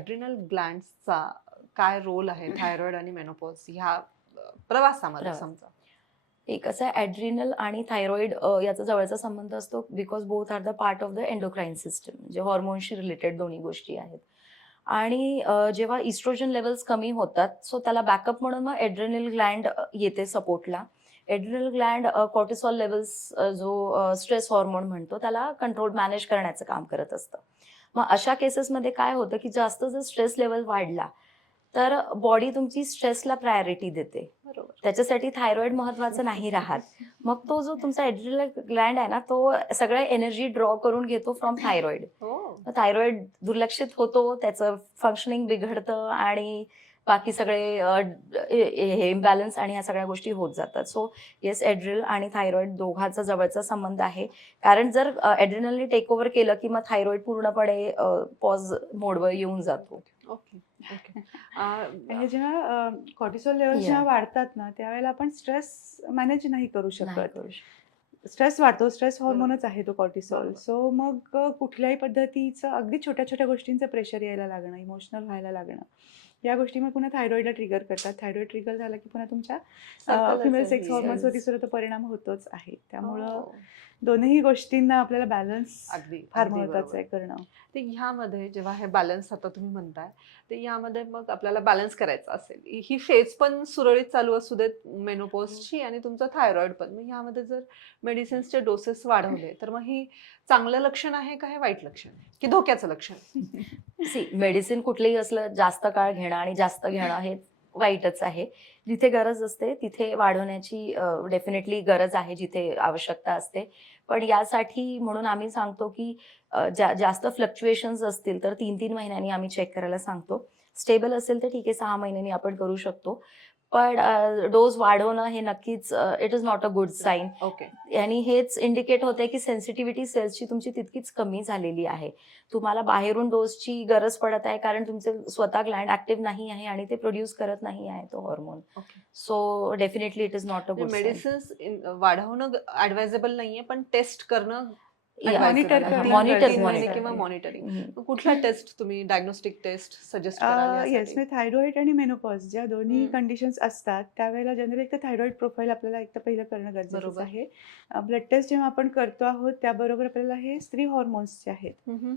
Adrenal ग्लँड्सचा काय role आहे thyroid आणि मेनोपॉज ह्या प्रवासामध्ये प्रवास. समजा? एक असं ॲड्रिनल आणि थायरॉइड याचा जवळचा संबंध असतो because both are the part of the endocrine system, म्हणजे हॉर्मोनशी रिलेटेड दोन्ही गोष्टी आहेत. आणि जेव्हा इस्ट्रोजन लेवल्स कमी होतात सो त्याला बॅकअप म्हणून मग एड्रिनल ग्लँड येते सपोर्टला. एड्रिनल ग्लँड कॉर्टिसॉल लेवल्स जो स्ट्रेस हॉर्मोन म्हणतो त्याला कंट्रोल मॅनेज करण्याचं काम करत असतं. मग अशा केसेसमध्ये काय होतं की जास्त जर स्ट्रेस लेवल वाढला तर बॉडी तुमची स्ट्रेसला प्रायोरिटी देते. बरोबर. त्याच्यासाठी थायरॉइड महत्वाचं नाही राहत. मग तो जो तुमचा एड्रिनल ग्लँड आहे ना तो सगळ्या एनर्जी ड्रॉ करून घेतो फ्रॉम थायरॉइड. हो. थायरॉइड दुर्लक्षित होतो, त्याचं फंक्शनिंग बिघडतं आणि बाकी सगळे हे इम्बॅलन्स आणि ह्या सगळ्या गोष्टी होत जातात. सो येस, एड्रिनल आणि थायरॉइड दोघांचा जवळचा संबंध आहे. कारण जर एड्रिनलने टेक ओव्हर केलं की मग थायरॉइड पूर्णपणे पॉज मोडवर येऊन जातो. ओके. ओके. हे जेव्हा कॉर्टिसॉल लेवल्स जेव्हा वाढतात ना त्यावेळेला आपण स्ट्रेस मॅनेज नाही करू नाही शकत. करू शकत. स्ट्रेस वाढतो, स्ट्रेस हॉर्मोनच आहे तो कॉर्टिसॉल. बरोबर. सो मग कुठल्याही पद्धतीचं अगदी छोट्या छोट्या गोष्टींचं प्रेशर यायला लागणं, इमोशनल व्हायला लागणं, या गोष्टी मग पुन्हा थायरॉइडला ट्रिगर करतात. थायरॉइड ट्रिगर झाला की पुन्हा तुमच्या Circle फिमेल च सेक्स आहे. हॉर्मोन्सवरती सुद्धा तो परिणाम होतोच आहे. त्यामुळं हो. दोन्ही गोष्टींना आपल्याला बॅलन्स अगदी फार अगदी महत्वाचं बरोबर. आहे करणं. ते ह्यामध्ये जेव्हा हे बॅलन्स आता तुम्ही म्हणताय ते यामध्ये मग आपल्याला बॅलन्स करायचा असेल, ही फेज पण सुरळीत चालू असू देत मेनोपॉजची आणि तुमचं थायरॉइड पण, मग ह्यामध्ये जर मेडिसिन्सचे डोसेस वाढवले तर मग ही चांगलं लक्षण आहे का हे वाईट लक्षण आहे की धोक्याचं लक्षण? सी मेडिसिन कुठलंही असलं जास्त काळ घेणं आणि जास्त घेणं हे वाईटच आहे. जिथे गरज असते तिथे वाढवण्याची डेफिनेटली गरज आहे, जिथे आवश्यकता असते. पण यासाठी म्हणून आम्ही सांगतो की जास्त फ्लक्च्युएशन्स असतील तर 3-3 महिन्यांनी आम्ही चेक करायला सांगतो. स्टेबल असेल तर ठीक आहे 6 महिन्यांनी आपण करू शकतो. पण डोस वाढवणं हे नक्कीच it is not a good sign. Okay. आणि हेच इंडिकेट होते की सेन्सिटिव्हिटी सेल्सची तुमची तितकीच कमी झालेली आहे. तुम्हाला बाहेरून डोसची गरज पडत आहे कारण तुमचे स्वतः ग्लँड ऍक्टिव्ह नाही आहे आणि ते प्रोड्यूस करत नाही आहे तो hormone. Okay. So definitely it is not a good sign. Medicines वाढवणं ऍडवायझेबल नाहीये पण टेस्ट करणं मॉनिटर advisable आहे. करणं मॉनिटर तीन महिने गरजेचं किंवा आहे. मॉनिटरिंग. कुठला टेस्ट तुम्ही डायग्नोस्टिक टेस्ट सजेस्ट कराल येस, यासाठी? म्हणजे थायरॉइड आणि मेनोपॉज ज्या दोन्ही हम्म. कंडिशन्स असतात त्यावेळेला जनरली एक तर थायरॉइड प्रोफाईल आपल्याला एक तर पहिलं करणं गरजेचं बरोबर. आहे. ब्लड टेस्ट जेव्हा आपण करतो आहोत त्याबरोबर आपल्याला हे स्त्री हॉर्मोन्स जे आहेत हम्म.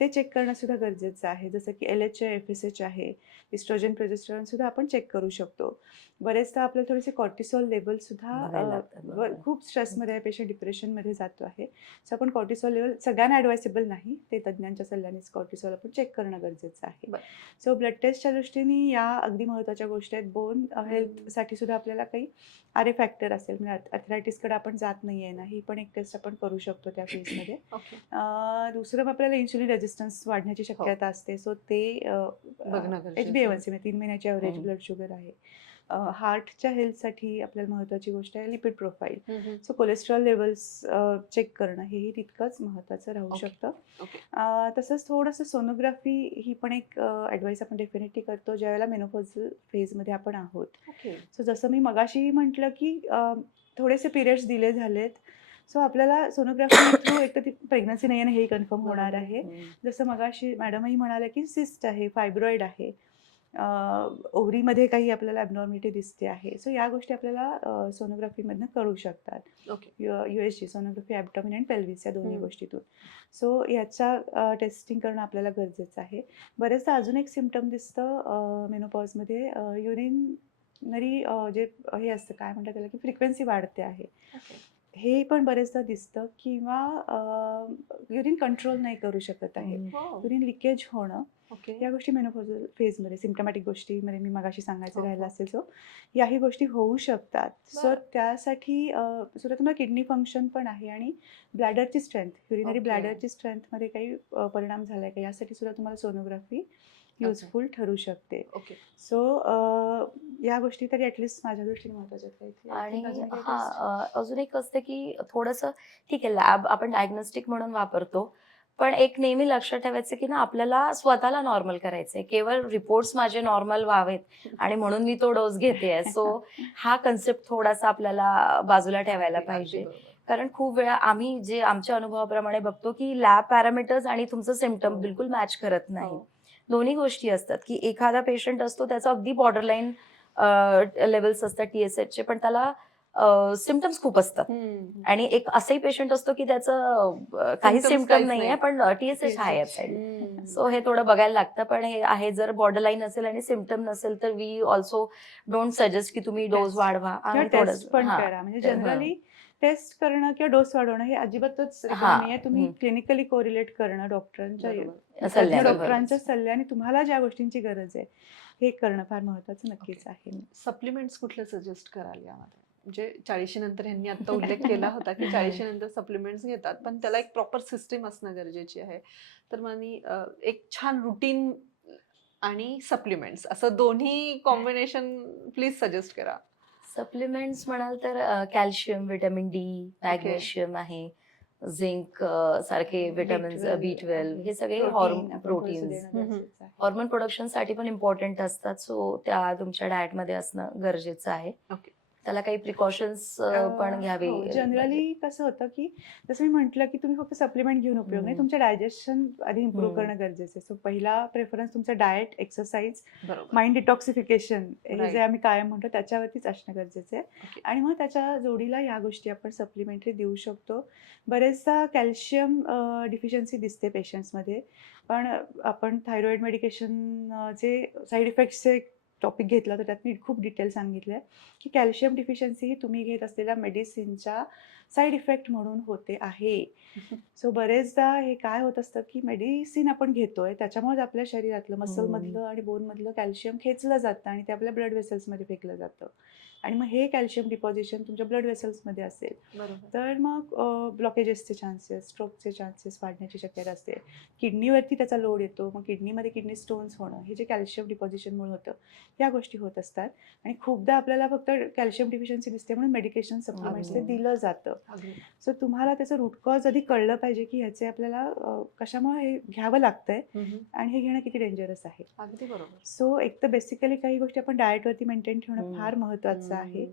ते चेक करणं सुद्धा गरजेचं आहे. जसं की LH आहे, FSH आहे, इस्ट्रोजन, प्रोजेस्टेरॉन सुद्धा आपण चेक करू शकतो. बरेचदा आपल्याला थोडेसे कॉर्टिसॉल लेवल सुद्धा बघायला लागतात, बरोबर. खूप स्ट्रेसमध्ये आहे, पेशंट डिप्रेशनमध्ये जातो आहे. सो आपण कॉर्टिसॉल लेवल सगळ्यांना ॲडवायसेबल नाही, ते तज्ज्ञांच्या सल्ल्यानेच कॉर्टिसॉल आपण चेक करणं गरजेचं आहे. बरं. सो ब्लड टेस्टच्या दृष्टीने या अगदी महत्त्वाच्या गोष्टी आहेत. बोन हेल्थसाठी सुद्धा आपल्याला काही RA फॅक्टर असेल म्हणजे अर्थरायटिसकडे आपण जात नाही आहे ना, ही पण एक टेस्ट आपण करू शकतो त्या फेजमध्ये. ओके. दुसरं मग आपल्याला इन्सुलिन रेजिस्टन्स वाढण्याची शक्यता असते. सो ते बघणं गरजेचं HbA1c म्हणजे 3 महिन्याची ॲव्हरेज हम्म. ब्लड शुगर आहे. हार्टच्या हेल्थसाठी आपल्याला महत्त्वाची गोष्ट आहे लिपिड प्रोफाईल. हम्म. सो कोलेस्ट्रॉल लेवल्स चेक करणं हेही तितकंच महत्त्वाचं राहू ओके. शकतं. ओके. तसंच थोडंसं सोनोग्राफी ही पण एक ॲडवाईस आपण डेफिनेटली करतो ज्यावेळेला मेनोपॉझल फेजमध्ये आपण आहोत. ओके. सो जसं मी मगाशी म्हटलं की थोडेसे पिरियड्स डिले झालेत. सो आपल्याला सोनोग्राफी थ्रू एक तर ती प्रेग्नन्सी नाही आहे ना हेही कन्फर्म होणार बरोबर. आहे. हम्म. जसं मगाशी मॅडमही म्हणाल्या की सिस्ट आहे, फायब्रॉईड आहे, ओव्हरीमध्ये काही आपल्याला ॲबनॉर्मिटी दिसते आहे. सो या गोष्टी आपल्याला सोनोग्राफीमधनं कळू शकतात. ओके. USG सोनोग्राफी ॲब्डॉमिन आणि पेल्विस या दोन्ही हम्म. गोष्टीतून. सो याचा टेस्टिंग करणं आपल्याला गरजेचं आहे. बरेचदा अजून एक सिम्पटम दिसतं मेनोपॉजमध्ये युरिनरी जे हे असतं काय म्हणतात त्याला की फ्रिक्वेन्सी वाढते आहे. ओके. हे पण बरेचदा दिसतं किंवा युरिन कंट्रोल नाही करू शकत आहे. हो. युरिन लिकेज होणं ओके. या गोष्टी मेनोपॉझल फेजमध्ये सिम्पटॅमॅटिक गोष्टीमध्ये मी मगाशी सांगायचं हो, राहिलं हो. असेल. सो याही गोष्टी होऊ शकतात. सो बरं. त्यासाठी सुद्धा तुम्हाला किडनी फंक्शन पण आहे आणि ब्लॅडरची स्ट्रेंथ, युरिनरी ओके. ब्लॅडरची स्ट्रेंथमध्ये काही परिणाम झाला आहे का यासाठी सुद्धा तुम्हाला सोनोग्राफी युजफुल ठरू शकते. ओके. सो या गोष्टी तरी ॲटलिस्ट माझ्या दृष्टीने महत्त्वाच्या आहेत. काही आणि अजून काही हा test? अजून एक असतं की थोडंसं ठीक आहे लॅब आपण डायग्नोस्टिक म्हणून वापरतो. पण एक नेहमी लक्षात ठेवायचं की ना आपल्याला स्वतःला नॉर्मल करायचंय. केवळ रिपोर्ट्स माझे नॉर्मल व्हावेत आणि म्हणून मी तो डोस घेतेय. सो हा कन्सेप्ट थोडासा आपल्याला बाजूला ठेवायला अगदी पाहिजे. बरोबर. कारण खूप वेळा आम्ही जे आमच्या अनुभवाप्रमाणे बघतो की लॅब पॅरामीटर्स आणि तुमचं सिम्पटम हो. बिलकुल मॅच करत नाही. हो. दोन्ही गोष्टी असतात की एखादा पेशंट असतो त्याचा अगदी बॉर्डरलाईन लेवल्स असतात TSH चे, पण त्याला सिमटम्स खूप असतात. आणि एक असंही पेशंट असतो की त्याचं काही Symptoms सिमटम काहीच नाहीये नाही. पण TSH हाय TSH. साईड. सो हे थोडं बघायला लागतं. पण हे आहे जर बॉर्डरलाईन असेल आणि सिमटम नसेल तर वी ऑल्सो डोंट सजेस्ट की तुम्ही डोस Test. वाढवा किंवा आणि टेस्ट पण हा करा. म्हणजे जनरली टेस्ट करणं किंवा डोस वाढवणं हे अजिबातच हा. रिकमेंड नाहीये. तुम्ही हम्म. क्लिनिकली कोरिलेट करणं डॉक्टरांच्या तज्ञ सल्ल्याने डॉक्टरांच्या सल्ल्याने तुम्हाला ज्या गोष्टींची गरज आहे हे करणं फार महत्वाचं नक्कीच आहे. सप्लिमेंट्स कुठले सजेस्ट कराल यामध्ये? म्हणजे 40 नंतर ह्यांनी आता उल्लेख केला होता की 40 नंतर सप्लिमेंट्स घेतात, पण त्याला एक प्रॉपर सिस्टीम असणं गरजेची आहे. तर मग एक छान रुटीन आणि सप्लिमेंट्स असं दोन्ही कॉम्बिनेशन प्लीज सजेस्ट करा. सप्लिमेंट्स म्हणाल तर कॅल्शियम, व्हिटॅमिन डी, मॅग्नेशियम आहे, झिंक सारखे विटामिन्स, B12 हे सगळे प्रोटीन्स हॉर्मोन प्रोडक्शन साठी पण इम्पॉर्टंट असतात. सो त्या तुमच्या डाएटमध्ये असणं गरजेचं आहे. ओके. त्याला काही प्रिकॉशन्स पण घ्यावे. जनरली कसं होतं की जसं मी म्हटलं की तुम्ही फक्त सप्लिमेंट घेऊन उपयोग नाही, तुमचं डायजेशन आधी इम्प्रूव्ह करणं गरजेचं आहे. सो पहिला प्रेफरन्स तुमचा डाएट, एक्सरसाइज, बरोबर. माइंड डिटॉक्सिफिकेशन हे Right. जे आम्ही कायम म्हणतो त्याच्यावरतीच असणं गरजेचं आहे. Okay. आणि मग त्याच्या जोडीला या गोष्टी आपण सप्लिमेंटरी देऊ शकतो. बरेचदा कॅल्शियम डिफिशियन्सी दिसते पेशंट्समध्ये, पण आपण थायरॉइड मेडिकेशनचे साईड इफेक्ट्सचे टॉपिक घेतला तर त्यात मी खूप डिटेल सांगितलं आहे की कॅल्शियम डिफिशियन्सी ही तुम्ही घेत असलेल्या मेडिसिनच्या साईड इफेक्ट म्हणून होते आहे. सो बरेचदा हे काय होत असतं की मेडिसिन आपण घेतोय त्याच्यामुळे आपल्या शरीरातलं मसलमधलं आणि बोनमधलं कॅल्शियम खेचलं जातं आणि ते आपल्या ब्लड वेसल्समध्ये फेकलं जातं. आणि मग हे कॅल्शियम डिपॉझिशन तुमच्या ब्लड वेसल्समध्ये असेल बरोबर. तर मग ब्लॉकेजेसचे चान्सेस, स्ट्रोकचे चान्सेस वाढण्याची शक्यता असते. किडनीवरती त्याचा लोड येतो, मग किडनीमध्ये किडनी स्टोन्स होणं हे जे कॅल्शियम डिपॉझिशनमुळे होतं या गोष्टी होत असतात. आणि खूपदा आपल्याला फक्त कॅल्शियम डिफिशियन्सी दिसते म्हणून मेडिकेशन सप्लिमेंट्स ते दिलं जातं. सो तुम्हाला त्याचं रूट कॉज आधी कळलं पाहिजे की ह्याचे आपल्याला कशामुळे हे घ्यावं लागतंय आणि हे घेणं किती डेंजरस आहे. अगदी बरोबर. सो एक तर बेसिकली काही गोष्टी आपण डाएटवरती मेंटेन ठेवणं फार महत्त्वाचं आहे.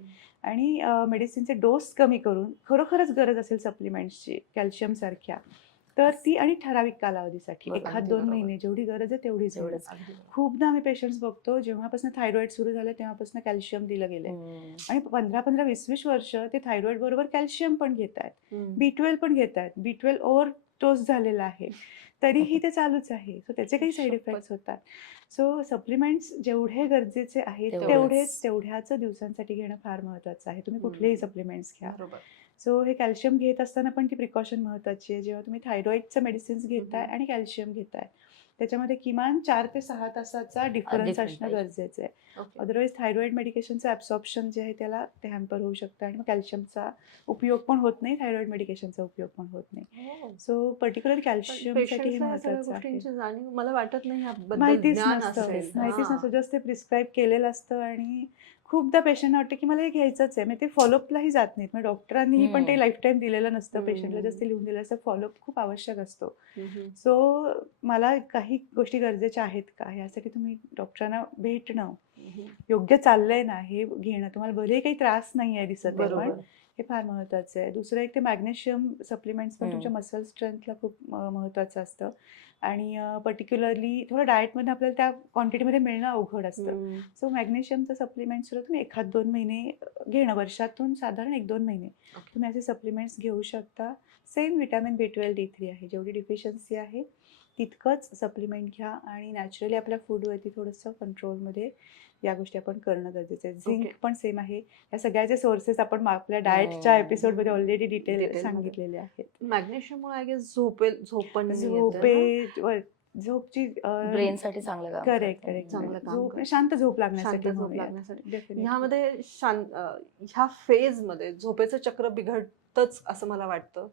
आणि मेडिसिनचे डोस कमी करून खरोखरच गरज असेल सप्लिमेंट्सची कॅल्शियम सारख्या तर ती आणि ठराविक कालावधीसाठी बरोबर. 1-2 महिने जेवढी गरज आहे तेवढीच घेणं. खूपदा आम्ही पेशंट्स बघतो जेव्हापासून थायरॉइड सुरू झालं तेव्हापासून कॅल्शियम दिलं गेलंय आणि 15-15, 20-20 वर्ष ते थायरॉइड बरोबर कॅल्शियम पण घेत आहेत, B12 पण घेत आहेत. B12 ओव्हर डोस झालेला आहे तरीही ते चालूच आहे. सो त्याचे काही साईड इफेक्ट्स होतात. सो सप्लिमेंट्स जेवढे गरजेचे आहेत तेवढ्याच दिवसांसाठी घेणं फार महत्त्वाचं आहे. तुम्ही कुठलेही सप्लिमेंट्स घ्या. सो हे कॅल्शियम घेत असताना पण ती प्रिकॉशन महत्त्वाची आहे. जेव्हा तुम्ही थायरॉइडचं मेडिसिन्स घेताय आणि कॅल्शियम घेताय त्याच्यामध्ये किमान 4 ते 6 तासाचा डिफरन्स असणं गरजेचं आहे. अदरवाईज थायरॉइड मेडिकेशनचं ॲब्सॉर्प्शन जे आहे त्याला ते हॅम्पर होऊ शकतं आणि मग कॅल्शियमचा उपयोग पण होत नाही, थायरॉइड मेडिकेशनचा उपयोग पण होत नाही. सो पर्टिक्युलर कॅल्शियमसाठी हे महत्त्वाचं आहे. मला वाटत नाही याबद्दल माहितीच ज्ञान नसतं. जस्ट ते प्रिस्क्राईब केलेलं असतं आणि खूपदा पेशंटना वाटतं की मला हे घ्यायचंच आहे. मग ते फॉलोअपलाही जात नाहीत. मग डॉक्टरांनीही पण ते लाईफ टाईम दिलेलं नसतं पेशंटला, जस्ट ते लिहून दिलं असतं. फॉलोअप खूप आवश्यक असतो. सो मला काही गोष्टी गरजेच्या आहेत का यासाठी तुम्ही डॉक्टरांना भेटणं, योग्य चाललंय ना हे घेणं, तुम्हाला भलेही काही त्रास नाही आहे दिसत आहे पण हे फार महत्त्वाचं आहे. दुसरं एक ते मॅग्नेशियम सप्लिमेंट्स पण तुमच्या मसल स्ट्रेंथला खूप महत्त्वाचं असतं आणि पर्टिक्युलरली थोडं डाएटमध्ये आपल्याला त्या क्वांटिटीमध्ये मिळणं अवघड असतं. सो मॅग्नेशियमचं सप्लिमेंट सुद्धा तुम्ही 1-2 महिने घेणं, वर्षातून साधारण 1-2 महिने तुम्ही असे सप्लिमेंट्स घेऊ शकता. सेम व्हिटॅमिन B12, D3 आहे, जेवढी डिफिशियन्सी आहे तितकंच सप्लिमेंट घ्या आणि नॅचरली आपल्या फूडवरती थोडंसं कंट्रोलमध्ये या गोष्टी आपण करणं गरजेचं आहे. झिंक पण सेम आहे. या सगळ्याचे सोर्सेस आपण आपल्या डाएटच्या एपिसोडमध्ये ऑलरेडी डिटेल सांगितलेले आहेत. मॅग्नेशियममुळे आय गेस झोपची ब्रेनसाठी चांगलं काम करेक्ट शांत झोप लागण्यासाठी ह्यामध्ये ह्या फेज मध्ये झोपेचं चक्र बिघडतच असं मला वाटतं.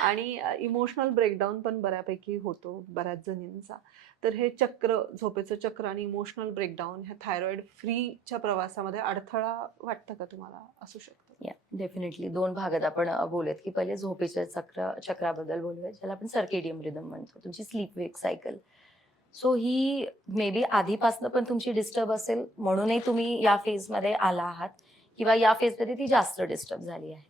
आणि इमोशनल ब्रेकडाऊन पण बऱ्यापैकी होतो बऱ्याच जणींचा. तर हे झोपेचं चक्र आणि इमोशनल ब्रेकडाऊन ह्या थायरॉइड फ्रीच्या प्रवासामध्ये अडथळा वाटतं का तुम्हाला? असू शकतं. डेफिनेटली 2 भागात आपण बोलूयात की पहिले झोपेच्या चक्राबद्दल बोलूया, ज्याला आपण सर्केडियम रिदम म्हणतो, तुमची sleep wake cycle. So he may be आधीपासून पण तुमची डिस्टर्ब असेल म्हणूनही तुम्ही या फेजमध्ये आला आहात किंवा या फेजमध्ये ती जास्त डिस्टर्ब झाली आहे.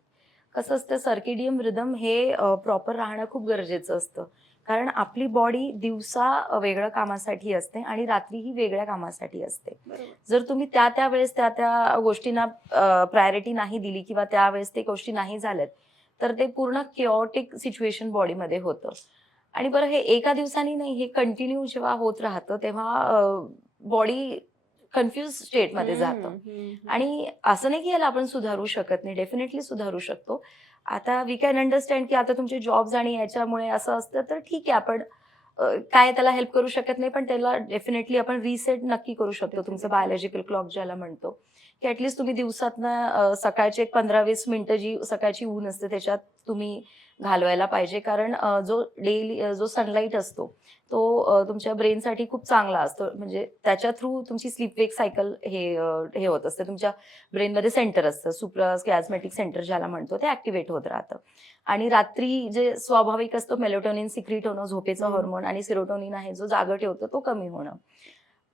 कसं असतं सर्केडियम रिदम हे प्रॉपर राहणं खूप गरजेचं असतं. कारण आपली बॉडी दिवसा वेगळ्या कामासाठी असते आणि रात्री ही वेगळ्या कामासाठी असते. बरोबर. जर तुम्ही त्या वेळेस त्या गोष्टींना प्रायोरिटी नाही दिली किंवा त्यावेळेस ते गोष्टी नाही झाल्यात तर ते पूर्ण किओटिक सिच्युएशन बॉडीमध्ये होतं. आणि बरं हे एका दिवसाने नाही, हे कंटिन्यू जेव्हा होत राहतं तेव्हा बॉडी कन्फ्युज स्टेटमध्ये जातं. आणि असं नाही की याला आपण सुधारू शकत नाही, डेफिनेटली सुधारू शकतो. आता वी कॅन अंडरस्टँड की आता तुमचे जॉब्स आणि याच्यामुळे असं असतं तर ठीक आहे, आपण काय त्याला हेल्प करू शकत नाही, पण त्याला डेफिनेटली आपण रिसेट नक्की करू शकतो. तुमचं बायोलॉजिकल क्लॉक ज्याला म्हणतो, की ऍटलीस्ट तुम्ही दिवसातनं सकाळचे 15-20 मिनिटं जी सकाळची ऊन असते त्याच्यात तुम्ही घालवायला पाहिजे. कारण जो डेली जो सनलाईट असतो तो तुमच्या ब्रेनसाठी खूप चांगला असतो. म्हणजे त्याच्या थ्रू तुमची स्लीप वेक सायकल हे होत असते. तुमच्या ब्रेनमध्ये सेंटर असतं, सुप्रास्कियाझमॅटिक सेंटर ज्याला म्हणतो, ते ऍक्टिव्हेट होत राहतं. आणि रात्री जे स्वाभाविक असतो मेलोटोनिन सिक्रीट होणं, झोपेचं हॉर्मोन, आणि सेरोटोनिन आहे जो जागं ठेवतो तो कमी होणं.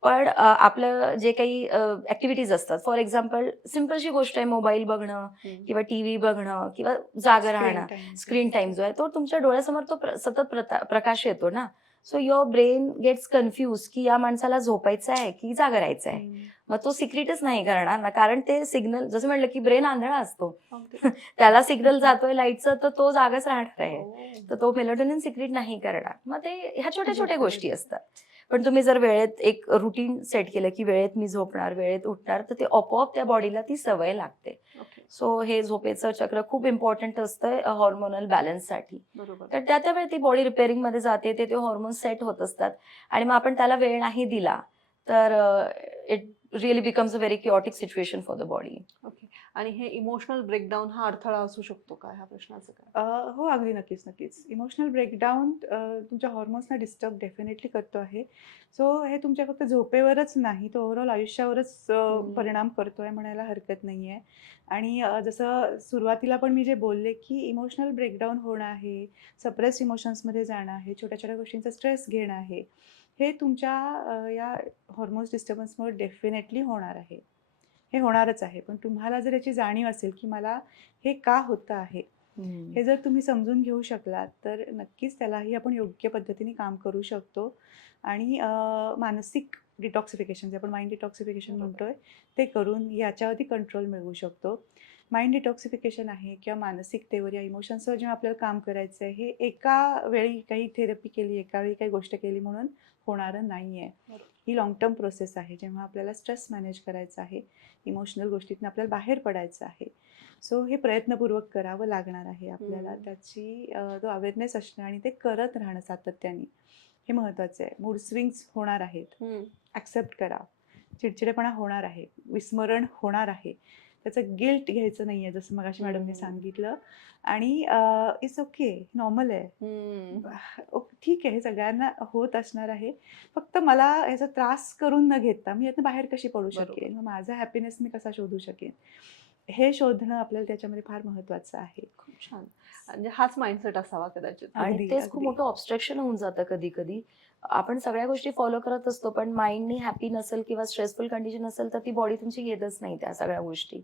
पण आपलं जे काही ऍक्टिव्हिटीज असतात, फॉर एक्झाम्पल सिम्पलशी गोष्ट आहे मोबाईल बघणं किंवा टीव्ही बघणं किंवा जागं राहणं, स्क्रीन टाइम जो आहे तो तुमच्या डोळ्यासमोर तो सतत प्रकाश येतो ना. So your brain gets confuse की या माणसाला झोपायचं आहे की जागं राहायचं आहे. मग तो सिक्रीटच नाही करणार ना, कारण ते सिग्नल जसं म्हटलं की ब्रेन आंधळा असतो. त्याला सिग्नल जातोय लाईटचं तर तो जागाच राहणार आहे, तर तो मेलोटोनिन सिक्रीट नाही करणार. मग ते ह्या छोट्या छोट्या गोष्टी असतात. पण तुम्ही जर वेळेत एक रुटीन सेट केलं की वेळेत मी झोपणार, वेळेत उठणार, तर ते आपोआप त्या बॉडीला ती सवय लागते. सो हे झोपेचं चक्र खूप इम्पॉर्टंट असतं हॉर्मोनल बॅलन्ससाठी. तर त्या वेळी ती बॉडी रिपेअरिंग मध्ये जाते, ते हॉर्मोन सेट होत असतात. आणि मग आपण त्याला वेळ नाही दिला तर it really becomes a very chaotic situation for the body. Okay. आणि हे इमोशनल ब्रेकडाऊन हा अडथळा असू शकतो का ह्या प्रश्नाचं काय? हो, अगदी नक्कीच. इमोशनल ब्रेकडाऊन तुमच्या हॉर्मोन्सना डिस्टर्ब डेफिनेटली करतो आहे. सो हे तुमच्या फक्त झोपेवरच नाही, तर ओव्हरऑल आयुष्यावरच परिणाम करतोय म्हणायला हरकत नाही आहे. आणि जसं सुरुवातीला पण मी जे बोलले, की इमोशनल ब्रेकडाऊन होणं आहे, सप्रेस्ड इमोशन्समध्ये जाणं आहे, छोट्या-छोट्या गोष्टींचा स्ट्रेस घेणं आहे, हे तुमच्या या हॉर्मोन्स डिस्टर्बन्समुळे डेफिनेटली होणार आहे. हे होणारच आहे. पण तुम्हाला जर याची जाणीव असेल, की मला हे का होतं आहे, हे जर तुम्ही समजून घेऊ शकलात, तर नक्कीच त्यालाही आपण योग्य पद्धतीने काम करू शकतो. आणि मानसिक डिटॉक्सिफिकेशन जे आपण माइंड डिटॉक्सिफिकेशन म्हणतोय, ते करून याच्यावरती कंट्रोल मिळवू शकतो. माइंड डिटॉक्सिफिकेशन आहे किंवा मानसिकतेवर या इमोशन्सवर जेव्हा आपल्याला काम करायचं आहे, हे एका वेळी काही थेरपी केली, एका वेळी काही गोष्ट केली म्हणून होणारं नाही आहे. ही लाँग टर्म प्रोसेस आहे. जेव्हा आपल्याला स्ट्रेस मॅनेज करायचा आहे, इमोशनल गोष्टीतून आपल्याला बाहेर पडायचं आहे. सो हे प्रयत्नपूर्वक करावं लागणार आहे आपल्याला. त्याची तो अवेअरनेस असणं आणि ते करत राहणं सातत्याने, हे महत्त्वाचं आहे. मूड स्विंग्स होणार आहेत, ॲक्सेप्ट करा. चिडचिडेपणा होणार आहे, विस्मरण होणार आहे. त्याचं गिल्ट घ्यायचं नाही आहे, जसं मगाशी मॅडमने सांगितलं. आणि इट्स ओके, नॉर्मल आहे. ठीक आहे, हे सगळ्यांना होत असणार आहे. फक्त मला ह्याचा त्रास करून न घेता मी यातनं बाहेर कशी पडू शकेन, मग माझा हॅपीनेस मी कसा शोधू शकेन, हे शोधणं आपल्याला त्याच्यामध्ये फार महत्त्वाचं आहे. खूप छान. म्हणजे हाच माइंडसेट असावा कदाचित. आणि तेच खूप मोठं ऑब्स्ट्रक्शन होऊन जातं कधी कधी. आपण सगळ्या गोष्टी फॉलो करत असतो, पण माइंडनी हॅपी नसेल किंवा स्ट्रेसफुल कंडिशन असेल तर ती बॉडी तुमची घेतच नाही त्या सगळ्या गोष्टी.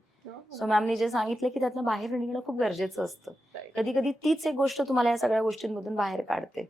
सो मॅमनी जे सांगितलं की त्यातनं बाहेर निघणं खूप गरजेचं असतं. कधी कधी तीच एक गोष्ट तुम्हाला या सगळ्या गोष्टींमधून बाहेर काढते.